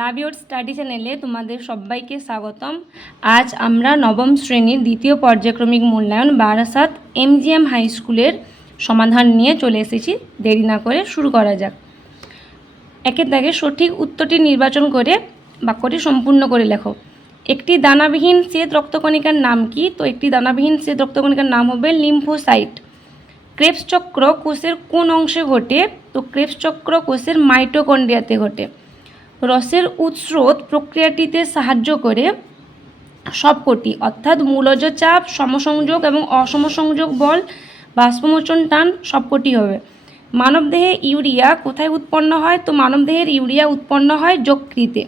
Love your study চ্যানেলে তোমাদের সবাইকে স্বাগতম। আজ আমরা নবম শ্রেণীর দ্বিতীয় পর্যায়ক্রমিক মূল্যায়ন বারাসাত এমজিএম হাই স্কুলের সমাধান নিয়ে চলে এসেছি। দেরি না করে শুরু করা যাক। একের দাগে সঠিক উত্তরটি নির্বাচন করে বাক্যটি সম্পূর্ণ করে লেখো। একটি দানাবিহীন শ্বেত রক্তকণিকার নাম কি? তো একটি দানাবিহীন শ্বেত রক্তকণিকার নাম হবে লিম্ফোসাইট। ক্রেবস চক্র কোষের কোন অংশে ঘটে? তো ক্রেবস চক্র কোষের মাইটোকন্ড্রিয়াতে ঘটে। রসের উৎস্রোত প্রক্রিয়াটিতে সাহায্য করে সবকটি, অর্থাৎ মূলজ চাপ, সমসংযোগ এবং অসমসংযোগ বল, বাষ্পমোচন টান সবকটি হবে। মানবদেহে ইউরিয়া কোথায় উৎপন্ন হয়? তো মানবদেহের ইউরিয়া উৎপন্ন হয় যকৃতে।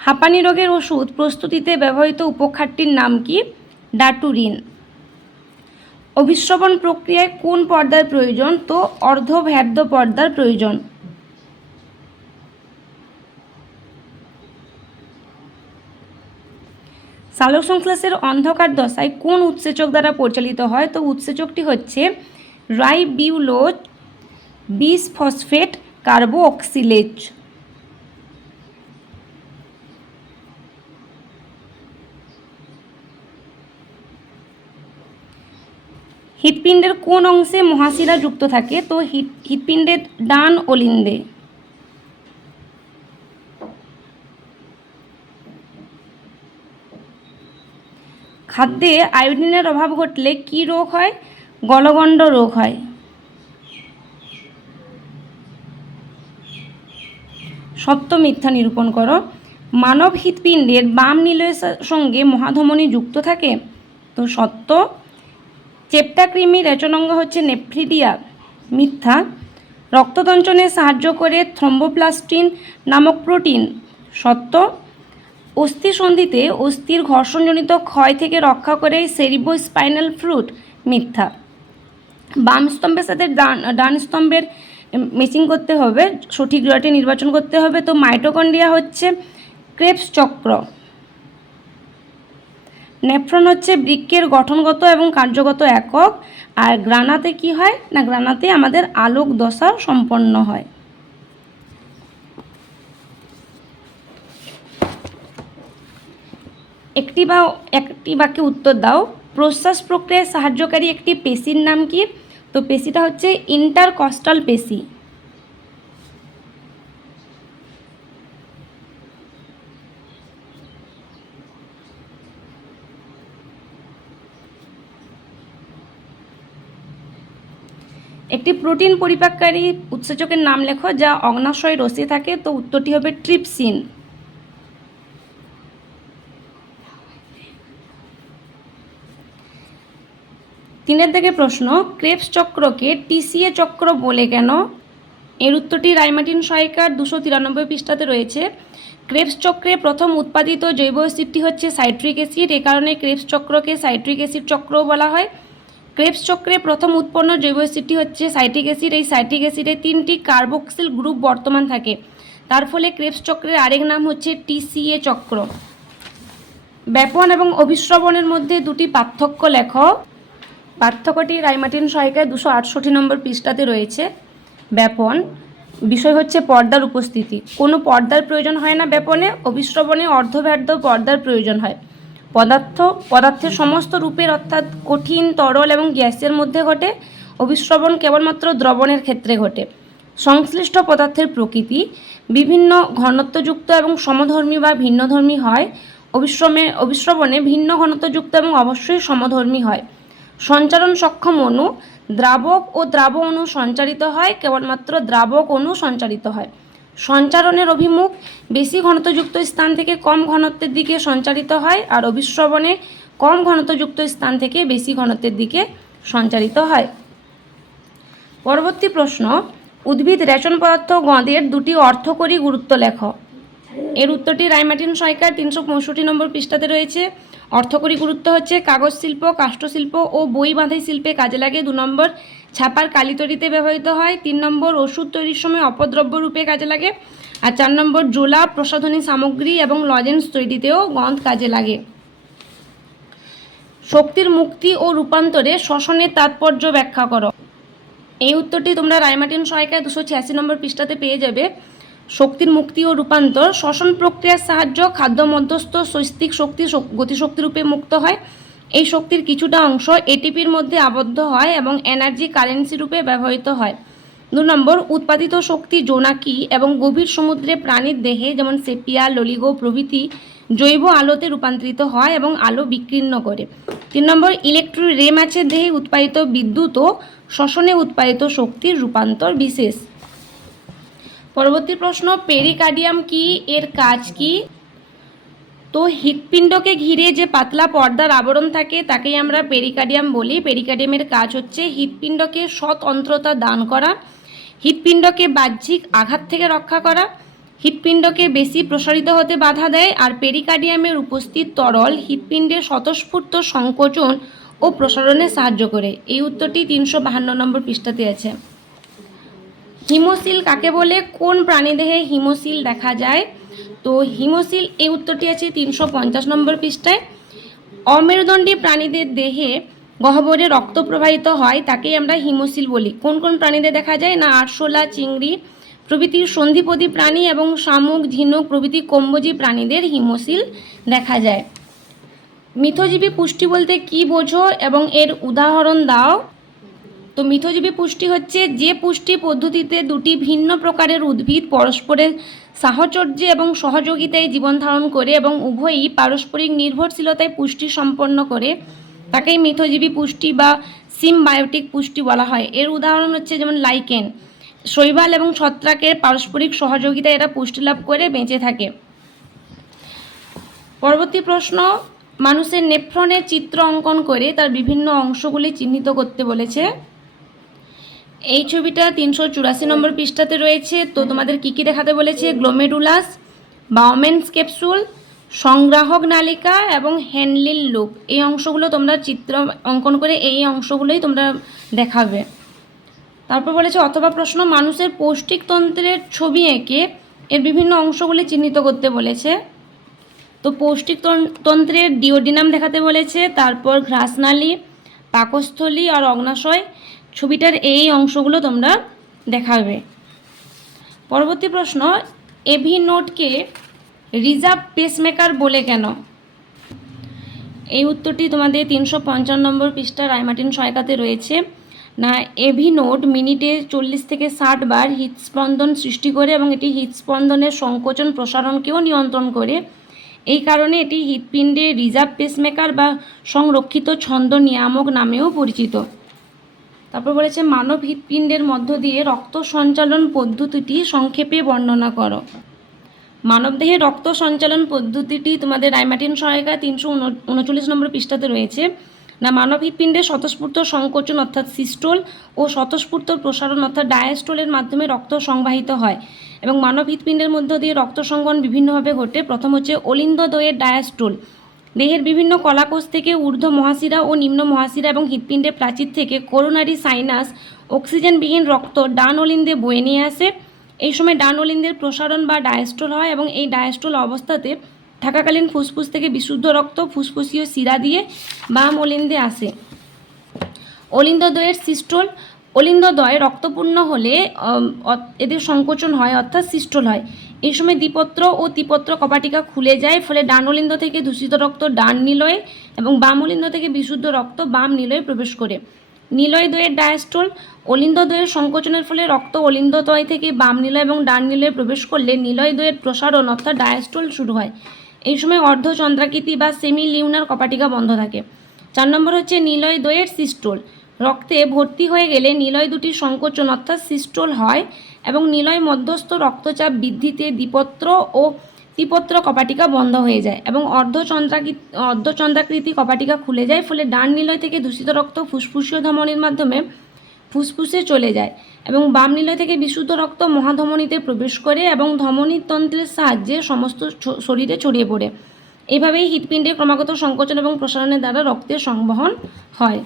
হাঁপানি রোগের ওষুধ প্রস্তুতিতে ব্যবহৃত উপখাদ্যটির নাম কি? ডাটুরিন। অভিস্রবণ প্রক্রিয়ায় কোন পর্দার প্রয়োজন? তো অর্ধভেদ্য পর্দার প্রয়োজন। সালোকসংশ্লেষের অন্ধকার দশায় কোন উৎসেচক দ্বারা পরিচালিত হয়? তো উৎসেচকটি হচ্ছে রাইবিউলোজ বিসফসফেট কার্বোক্সিলেজ। হৃৎপিণ্ডের কোন অংশে মহাশিরা যুক্ত থাকে? তো হৃৎপিণ্ডের ডান অলিন্দে। খাদ্যে আয়োডিনের অভাব ঘটলে কি রোগ হয়? গলগণ্ড রোগ হয়। সত্য মিথ্যা নিরূপণ করো। মানব হৃৎপিণ্ডের বাম নিলয়ের সঙ্গে মহাধমনী যুক্ত থাকে। তো সত্য। চেপ্টাকৃমি রেচনাঙ্গ হচ্ছে নেফ্রিডিয়া। মিথ্যা। রক্ততঞ্চনে সাহায্য করে থ্রম্বোপ্লাস্টিন নামক প্রোটিন। সত্য। অস্থিসন্ধিতে অস্থির ঘর্ষণজনিত ক্ষয় থেকে রক্ষা করে সেরিব্রোস্পাইনাল ফ্লুইড। মিথ্যা। বাম স্তম্ভের সাথে ডান স্তম্ভের ম্যাচিং করতে হবে, সঠিক জোড়াটি নির্বাচন করতে হবে। তো মাইটোকন্ড্রিয়া হচ্ছে ক্রেবস চক্র। নেফ্রন হচ্ছে বৃক্কের গঠনগত এবং কার্যগত একক। আর গ্রানাতে কি হয় না, গ্রানাতে আমাদের আলোক দশা সম্পন্ন হয়। একটি বাক্যে উত্তর দাও। প্রশ্বাস প্রক্রিয়ায় সাহায্যকারী একটি পেশির নাম কি? তো পেশিটা হচ্ছে ইন্টারকস্টাল পেশি। একটি প্রোটিন পরিপাককারী উৎসেচকের নাম লেখো যা অগ্নাশয় রশ্মি থাকে। তো উত্তরটি হবে ট্রিপসিন। তিনের দিকে প্রশ্ন, ক্রেবস চক্রকে টিসিএ চক্র বলে কেন? এর উত্তরটি রায়মার্টিন সহায়িকার 293 পৃষ্ঠাতে রয়েছে। ক্রেবস চক্রে প্রথম উৎপাদিত জৈব অ্যাসিডটি হচ্ছে সাইট্রিক অ্যাসিড। এ কারণে ক্রেবস চক্রকে সাইট্রিক অ্যাসিড চক্রও বলা হয়। ক্রেবস চক্রে প্রথম উৎপন্ন জৈব অ্যাসিডটি হচ্ছে সাইট্রিক অ্যাসিড। এই সাইট্রিক অ্যাসিডে 3টি কার্বক্সিল গ্রুপ বর্তমান থাকে। তার ফলে ক্রেবস চক্রের আরেক নাম হচ্ছে টিসিএ চক্র। ব্যাপন এবং অভিস্রবণের মধ্যে দুটি পার্থক্য লেখো। পার্থক্যটি রায়মার্টিন সহায়িকায় 268 পৃষ্ঠাতে রয়েছে। ব্যাপন বিষয় হচ্ছে পর্দার উপস্থিতি। কোনো পর্দার প্রয়োজন হয় না ব্যাপনে। অভিস্রবণে অর্ধব্যাদ্য পর্দার প্রয়োজন হয়। পদার্থের সমস্ত রূপের, অর্থাৎ কঠিন, তরল এবং গ্যাসের মধ্যে ঘটে। অভিস্রবণ কেবলমাত্র দ্রবণের ক্ষেত্রে ঘটে। সংশ্লিষ্ট পদার্থের প্রকৃতি বিভিন্ন ঘনত্বযুক্ত এবং সমধর্মী বা ভিন্নধর্মী হয়। অভিস্রবণে ভিন্ন ঘনত্বযুক্ত এবং অবশ্যই সমধর্মী হয়। সঞ্চারণ সক্ষম অণু দ্রাবক ও দ্রাব অণু সঞ্চারিত হয়, কেবলমাত্র দ্রাবক অণু সঞ্চারিত হয়। সঞ্চারণের অভিমুখ বেশি ঘনত্বযুক্ত স্থান থেকে কম ঘনত্বের দিকে সঞ্চারিত হয়, আর অভিস্রবণে কম ঘনত্বযুক্ত স্থান থেকে বেশি ঘনত্বের দিকে সঞ্চারিত হয়। পরবর্তী প্রশ্ন, উদ্ভিদ রেচন পদার্থ গঁদের দুটি অর্থকরী গুরুত্ব লেখো। এর উত্তরটি রায়মার্টিন সহায়িকার 365 পৃষ্ঠাতে রয়েছে। অর্থকরী গুরুত্ব হচ্ছে কাগজ শিল্প, কাষ্ঠশিল্প ও বই বাঁধাই শিল্পে কাজে লাগে। 2 নম্বর ছাপার কালি তৈরিতে ব্যবহৃত হয়। 3 নম্বর ওষুধ তৈরির সময় অপদ্রব্য রূপে কাজে লাগে। আর 4 নম্বর জোলা, প্রসাধনী সামগ্রী এবং লজেন্স তৈরিতেও গঁদ কাজে লাগে। শক্তির মুক্তি ও রূপান্তরে শ্বসনের তাৎপর্য ব্যাখ্যা করো। এই উত্তরটি তোমরা রায়মার্টিন সহায়িকায় 286 পৃষ্ঠাতে পেয়ে যাবে। শক্তির মুক্তি ও রূপান্তর, শ্বসন প্রক্রিয়ার সাহায্য খাদ্য মধ্যস্থ শৈস্তিক শক্তি গতিশক্তি রূপে মুক্ত হয়। এই শক্তির কিছুটা অংশ এটিপির মধ্যে আবদ্ধ হয় এবং এনার্জি কারেন্সি রূপে ব্যবহৃত হয়। 2 নম্বর, উৎপাদিত শক্তি জোনাকি এবং গভীর সমুদ্রে প্রাণীর দেহে যেমন সেপিয়া, ললিগো প্রভৃতি জৈব আলোতে রূপান্তরিত হয় এবং আলো বিকীর্ণ করে। 3 নম্বর, ইলেকট্রো রে মাছের দেহে উৎপাদিত বিদ্যুৎ ও শ্বসনে উৎপাদিত শক্তির রূপান্তর বিশেষ। পরবর্তী প্রশ্ন, পেরিকার্ডিয়াম কি, এর কাজ কি? তো হৃৎপিণ্ডকে ঘিরে যে পাতলা পর্দার আবরণ থাকে তাকেই আমরা পেরিকার্ডিয়াম বলি। পেরিকার্ডিয়ামের কাজ হচ্ছে হৃৎপিণ্ডকে স্বতন্ত্রতা দান করা, হৃৎপিণ্ডকে বাহ্যিক আঘাত থেকে রক্ষা করা, হৃৎপিণ্ডকে বেশি প্রসারিত হতে বাধা দেয়। আর পেরিকার্ডিয়ামের উপস্থিত তরল হৃৎপিণ্ডের স্বতঃস্ফূর্ত সংকোচন ও প্রসারণে সাহায্য করে। এই উত্তরটি 352 নম্বর পৃষ্ঠাতে আছে। হিমোসিল কাকে বলে? কোন প্রাণীদেহে হিমোসিল দেখা যায়? তো হিমোসিল, এই উত্তরটি আছে 350 নম্বর পৃষ্ঠায়। অমেরুদণ্ডী প্রাণীদের দেহে গহ্বরে রক্ত প্রবাহিত হয়, তাকেই আমরা হিমোসিল বলি। কোন কোন প্রাণীদের দেখা যায়? না আরশোলা, চিংড়ি প্রভৃতি সন্ধিপদী প্রাণী এবং শামুক, ঝিনুক প্রভৃতি কম্বুজি প্রাণীদের হিমোসিল দেখা যায়। মিথজীবী পুষ্টি বলতে কি বোঝো এবং এর উদাহরণ দাও? তো মিথজীবী পুষ্টি হচ্ছে যে পুষ্টি পদ্ধতিতে দুটি ভিন্ন প্রকারের উদ্ভিদ পরস্পরের সাহচর্যে এবং সহযোগিতায় জীবন ধারণ করে এবং উভয়ই পারস্পরিক নির্ভরশীলতায় পুষ্টি সম্পন্ন করে, তাকেই মিথজীবী পুষ্টি বা সিমবায়োটিক পুষ্টি বলা হয়। এর উদাহরণ হচ্ছে যেমন লাইকেন, শৈবাল এবং ছত্রাকের পারস্পরিক সহযোগিতায় এরা পুষ্টি লাভ করে বেঁচে থাকে। পরবর্তী প্রশ্ন, মানুষের নেফ্রনের চিত্র অঙ্কন করে তার বিভিন্ন অংশগুলি চিহ্নিত করতে বলেছে। এই ছবিটা 384 নম্বর পৃষ্ঠাতে রয়েছে। তো তোমাদের কি কি দেখাতে বলেছে? গ্লোমেরুলাস, বাউমেন্স ক্যাপসুল, সংগ্রাহক নালিকা এবং হ্যান্ডলিল লুপ। এই অংশগুলো তোমরা চিত্র অঙ্কন করে এই অংশগুলোই তোমরা দেখাবে। তারপর বলেছে অথবা প্রশ্ন, মানুষের পৌষ্টিকতন্ত্রের ছবি এঁকে এর বিভিন্ন অংশগুলি চিহ্নিত করতে বলেছে। তো পৌষ্টিকতন্ত্রের ডিওডিনাম দেখাতে বলেছে, তারপর ঘ্রাসনালী, পাকস্থলী আর অগ্নাশয়। ছবিটার এই অংশগুলো তোমরা দেখাবে। পরবর্তী প্রশ্ন, এভি নোটকে রিজার্ভ পেসমেকার বলে কেন? এই উত্তরটি তোমাদের 355 নম্বর পৃষ্ঠা রায়মার্টিন সহায়িকাতে রয়েছে। না এভি নোট মিনিটে 40 থেকে 60 বার হৃদস্পন্দন সৃষ্টি করে এবং এটি হৃদস্পন্দনের সংকোচন প্রসারণকেও নিয়ন্ত্রণ করে। এই কারণে এটি হৃৎপিণ্ডে রিজার্ভ পেসমেকার বা সংরক্ষিত ছন্দ নিয়ামক নামেও পরিচিত। তারপর বলেছে মানব হৃৎপিণ্ডের মধ্য দিয়ে রক্ত সঞ্চালন পদ্ধতিটি সংক্ষেপে বর্ণনা করো। মানবদেহে রক্ত সঞ্চালন পদ্ধতিটি তোমাদের রায়মার্টিন সহায়িকা 339 নম্বর পৃষ্ঠাতে রয়েছে। না মানব হৃৎপিণ্ডের স্বতঃস্ফূর্ত সংকোচন অর্থাৎ সিস্টোল ও স্বতঃস্ফূর্ত প্রসারণ অর্থাৎ ডায়াস্টোলের মাধ্যমে রক্ত সংবাহিত হয় এবং মানব হৃৎপিণ্ডের মধ্য দিয়ে রক্ত সংবহন বিভিন্নভাবে ঘটে। প্রথম হচ্ছে অলিন্দদ্বয়ের ডায়াস্টোল। দেহের বিভিন্ন কলাকোষ থেকে ঊর্ধ্ব মহাশিরা ও নিম্ন মহাশিরা এবং হৃৎপিণ্ডের প্রাচীর থেকে করোনারি সাইনাস অক্সিজেনবিহীন রক্ত ডান অলিন্দে বয়ে নিয়ে আসে। এই সময় ডান অলিন্দের প্রসারণ বা ডায়াস্টোল হয় এবং এই ডায়াস্টোল অবস্থাতে থাকাকালীন ফুসফুস থেকে বিশুদ্ধ রক্ত ফুসফুসীয় শিরা দিয়ে বাম অলিন্দে আসে। অলিন্দদ্বয়ের সিস্টোল। অলিন্দদ্বয় রক্তপূর্ণ হলে এদের সংকোচন হয় অর্থাৎ সিস্টোল হয়। এই সময় দ্বিপত্র ও ত্রিপত্র কপাটিকা খুলে যায়, ফলে ডান অলিন্দ থেকে দূষিত রক্ত ডান নিলয়ে এবং বাম অলিন্দ থেকে বিশুদ্ধ রক্ত বাম নিলয়ে প্রবেশ করে। নিলয়দ্বয়ের ডায়াস্টোল। অলিন্দদ্বয়ের সংকোচনের ফলে রক্ত অলিন্দদ্বয় থেকে বাম নিলয় এবং ডান নিলয়ে প্রবেশ করলে নিলয়দ্বয়ের প্রসারণ অর্থাৎ ডায়াস্টোল শুরু হয়। এই সময় অর্ধচন্দ্রাকৃতি বা সেমি লিউনার কপাটিকা বন্ধ থাকে। 4 নম্বর হচ্ছে নিলয়দ্বয়ের সিস্টোল। রক্তে ভর্তি হয়ে গেলে নিলয় দুটি সংকোচন অর্থাৎ সিস্টোল হয় এবং নিলয় মধ্যস্থ রক্তচাপ বৃদ্ধিতে দ্বিপত্র ও ত্রিপত্র কপাটিকা বন্ধ হয়ে যায় এবং অর্ধচন্দ্রাকৃতি কপাটিকা খুলে যায়, ফলে ডান নিলয় থেকে দূষিত রক্ত ফুসফুসীয় ধমনির মাধ্যমে ফুসফুসে চলে যায় এবং বাম নিলয় থেকে বিশুদ্ধ রক্ত মহাধমনীতে প্রবেশ করে এবং ধমনীতন্ত্রের সাহায্যে সমস্ত শরীরে ছড়িয়ে পড়ে। এইভাবেই হৃৎপিণ্ডে ক্রমাগত সংকোচন এবং প্রসারণের দ্বারা রক্তের সংবহন হয়।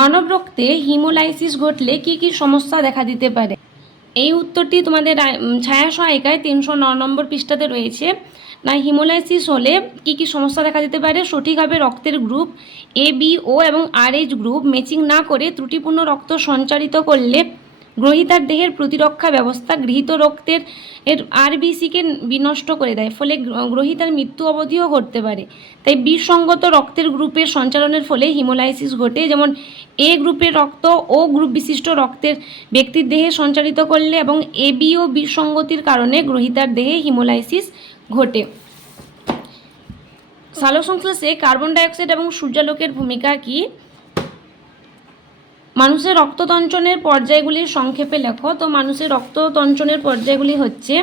মানব রক্তে হিমোলাইসিস ঘটলে কি কি সমস্যা দেখা দিতে পারে? এই উত্তরটি তোমাদের ছায়া সহায়িকায় 309 নম্বর পৃষ্ঠাতে রয়েছে। না হিমোলাইসিস হলে কি কি সমস্যা দেখা দিতে পারে? সঠিকভাবে রক্তের গ্রুপ এ, বি, ও এবং RH গ্রুপ ম্যাচিং না করে ত্রুটিপূর্ণ রক্ত সঞ্চারিত করলে গ্রহীতার দেহের প্রতিরক্ষা ব্যবস্থা গৃহীত রক্তের আরবিসিকে বিনষ্ট করে দেয়, ফলে গ্রহীতার মৃত্যু অবধিও ঘটতে পারে। তাই বিসঙ্গত রক্তের গ্রুপের সঞ্চালনের ফলে হিমোলাইসিস ঘটে। যেমন এ গ্রুপের রক্ত ও গ্রুপ বিশিষ্ট রক্তের ব্যক্তির দেহে সঞ্চালিত করলে এবং এ বি ও বিসঙ্গতির কারণে গ্রহীতার দেহে হিমোলাইসিস ঘটে। সালোকসংশ্লেষে কার্বন ডাইঅক্সাইড এবং সূর্যালোকের ভূমিকা কি? মানুষের রক্ততঞ্চনের পর্যায়গুলি সংক্ষেপে লেখো। তো মানুষের রক্ততঞ্চনের পর্যায়গুলি হচ্ছে,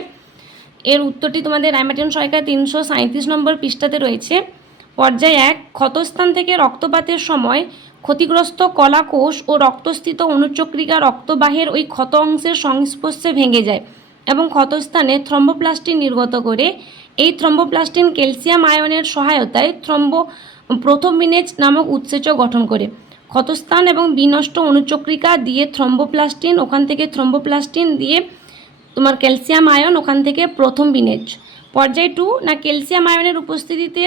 এর উত্তরটি তোমাদের রায়মার্টিন সহায়িকা 337 নম্বর পৃষ্ঠাতে রয়েছে। পর্যায় 1, ক্ষতস্থান থেকে রক্তপাতের সময় ক্ষতিগ্রস্ত কলাকোষ ও রক্তস্থিত অনুচক্রিকা রক্তবাহের ওই ক্ষত অংশের সংস্পর্শে ভেঙে যায় এবং ক্ষতস্থানে থ্রম্বোপ্লাস্টিন নির্গত করে। এই থ্রম্বোপ্লাস্টিন ক্যালসিয়াম আয়নের সহায়তায় প্রথমবিনেজ নামক উৎসেচক গঠন করে। ক্ষতস্থান এবং বিনষ্ট অনুচক্রিকা দিয়ে থ্রম্বোপ্লাস্টিন, ওখান থেকে থ্রম্বোপ্লাস্টিন দিয়ে তোমার ক্যালসিয়াম আয়ন, ওখান থেকে প্রথমবিনেজ। পর্যায় 2, না ক্যালসিয়াম আয়নের উপস্থিতিতে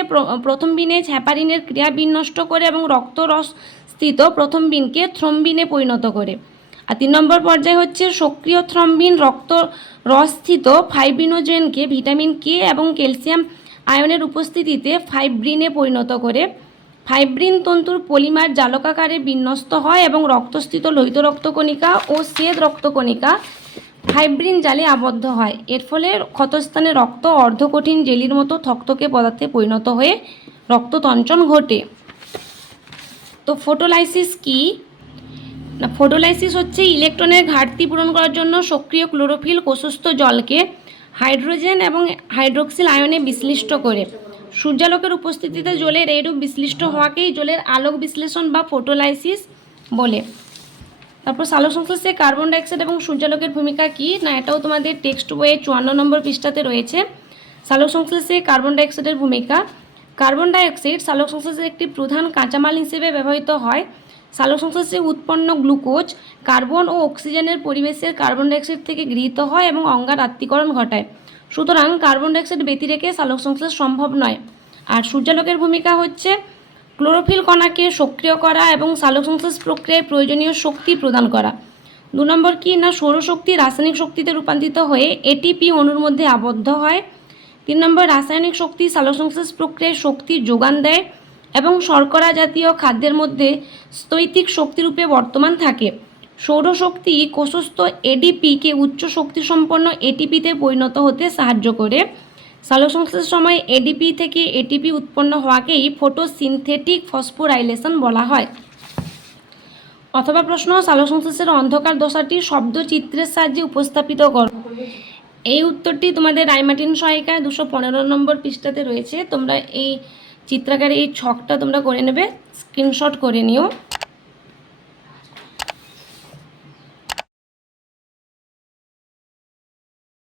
প্রথমবিনেজ হ্যাপারিনের ক্রিয়া বিনষ্ট করে এবং রক্তরস স্থিত প্রথমবিনকে থ্রম্বিনে পরিণত করে। আর 3 নম্বর পর্যায় হচ্ছে সক্রিয় থ্রম্বিন রক্ত রসস্থিত ফাইব্রিনোজেনকে ভিটামিন কে এবং ক্যালসিয়াম আয়নের উপস্থিতিতে ফাইব্রিনে পরিণত করে। ফাইব্রিন তন্তুর পলিমার জালকাকারে বিন্যস্ত হয় এবং রক্তস্থিত লোহিত রক্তকণিকা ও শ্বেত রক্তকণিকা ফাইব্রিন জালে আবদ্ধ হয়। এর ফলে ক্ষতস্থানে রক্ত অর্ধকঠিন জেলির মতো থকথকে পদার্থে পরিণত হয়ে রক্ততঞ্চন ঘটে। তো ফটোলাইসিস কি? না, ফটোলাইসিস হচ্ছে ইলেকট্রনের ঘাটতি পূরণ করার জন্য সক্রিয় ক্লোরোফিল কোষস্থ জলকে হাইড্রোজেন এবং হাইড্রোক্সিল আয়নে বিশ্লিষ্ট করে। সূর্যালোকের উপস্থিতিতে জলের এইরূপ বিশ্লিষ্ট হওয়াকেই জলের আলোক বিশ্লেষণ বা ফটোলাইসিস বলে। তারপর সালোকসংশ্লেষে কার্বন ডাইঅক্সাইড এবং সূর্যালোকের ভূমিকা কি? না, এটাও তোমাদের টেক্সট বইয়ে 54 নম্বর পৃষ্ঠাতে রয়েছে। সালোকসংশ্লেষে কার্বন ডাইঅক্সাইডের ভূমিকা। কার্বন ডাইঅক্সাইড সালোকসংশ্লেষের একটি প্রধান কাঁচামাল হিসেবে ব্যবহৃত হয়। সালোকসংশ্লেষে উৎপন্ন গ্লুকোজ কার্বন ও অক্সিজেনের পরিবেশের কার্বন ডাইঅক্সাইড থেকে গৃহীত হয় এবং অঙ্গার আত্তীকরণ ঘটায়। সুতরাং কার্বন ডাইঅক্সাইড ব্যতি রেখে সালোকসংশ্লেষ সম্ভব নয়। আর সূর্যালোকের ভূমিকা হচ্ছে ক্লোরোফিল কণাকে সক্রিয় করা এবং সালোকসংশ্লেষ প্রক্রিয়ায় প্রয়োজনীয় শক্তি প্রদান করা। 2 নম্বর কি? না, সৌরশক্তি রাসায়নিক শক্তিতে রূপান্তরিত হয়ে এটিপি অণুর মধ্যে আবদ্ধ হয়। 3 নম্বর, রাসায়নিক শক্তি সালোকসংশ্লেষ প্রক্রিয়ায় শক্তির যোগান দেয় এবং শর্করা জাতীয় খাদ্যের মধ্যে স্থৈতিক শক্তিরূপে বর্তমান থাকে। সৌরশক্তি কোষস্থ এডিপিকে উচ্চ শক্তিসম্পন্ন এটিপিতে পরিণত হতে সাহায্য করে। সালোকসংশ্লেষের সময় এডিপি থেকে এটিপি উৎপন্ন হওয়াকেই ফটোসিনথেটিক ফসফোরাইলেশন বলা হয়। অথবা প্রশ্ন, সালোকসংশ্লেষের অন্ধকার দশাটি শব্দচিত্রের সাহায্যে উপস্থাপিত করো। এই উত্তরটি তোমাদের রায়মার্টিন সহায়িকা 215 নম্বর পৃষ্ঠাতে রয়েছে। তোমরা এই চিত্রাকারে এই ছকটা তোমরা করে নেবে, স্ক্রিনশট করে নিও।